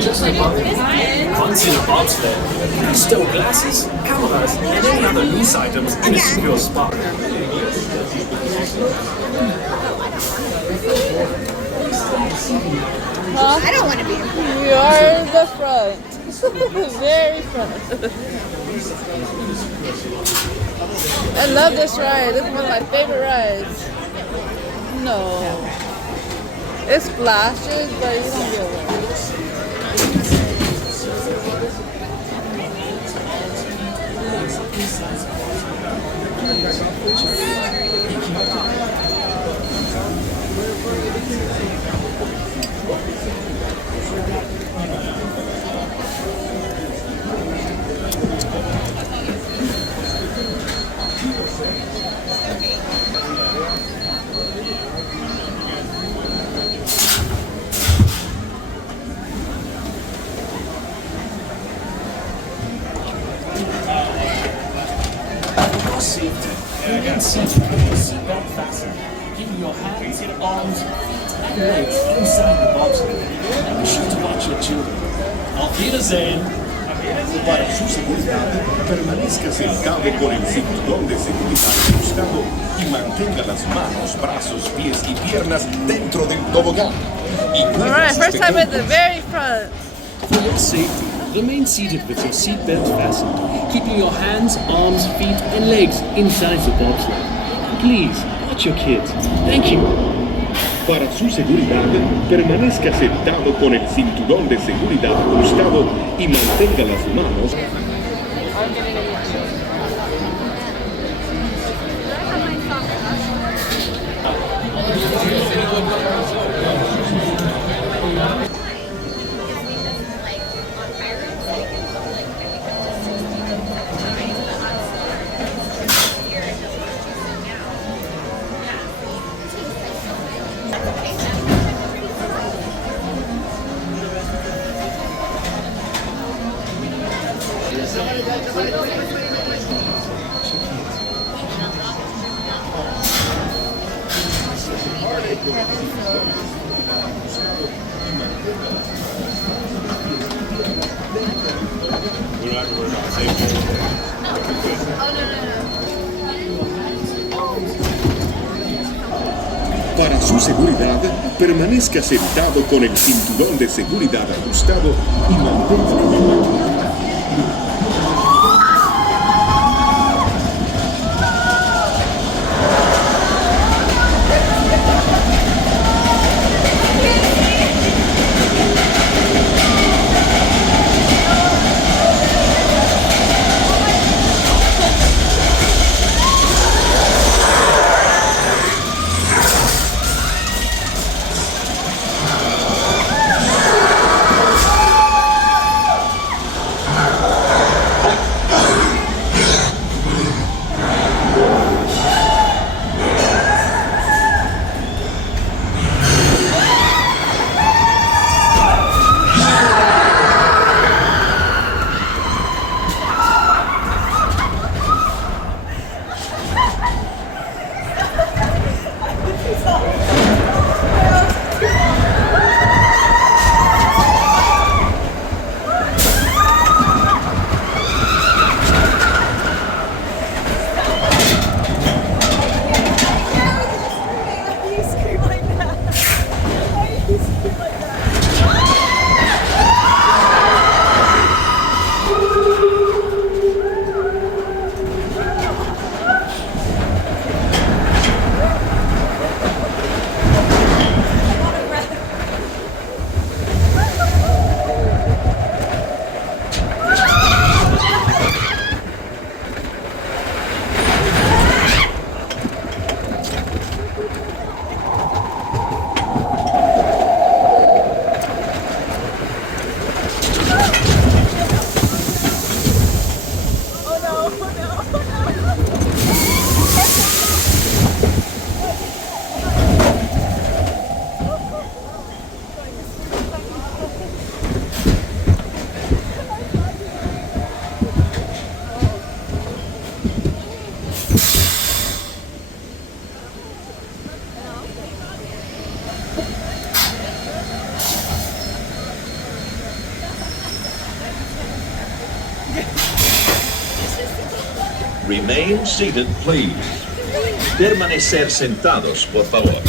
Just like once in a bobsled, stow glasses, cameras, and any other loose items in a secure spot. Huh? I don't want to be in front. We are in the front. Very front. I love this ride. This is one of my favorite rides. No. It splashes, but you don't get wet. Safety. Again, seatbelt fastened. Keeping your hands, arms, and legs inside the bobsled. And be sure to watch your children. Auf Wiedersehen. Para su seguridad, permanezca sentado con el cinturón de seguridad ajustado y mantenga las manos, brazos, pies y piernas dentro del tobogán. Alright, first time at the very front. For your safety, remain seated with your seatbelt fastened, keeping your hands, arms, feet, and legs inside the bobsled. Please, watch your kids. Thank you. Para su seguridad, permanezca sentado con el cinturón de seguridad ajustado y mantenga las manos. Para su seguridad, permanezca sentado con el cinturón de seguridad ajustado y mantenga las manos. Remain seated, please. Permanecer sentados, por favor.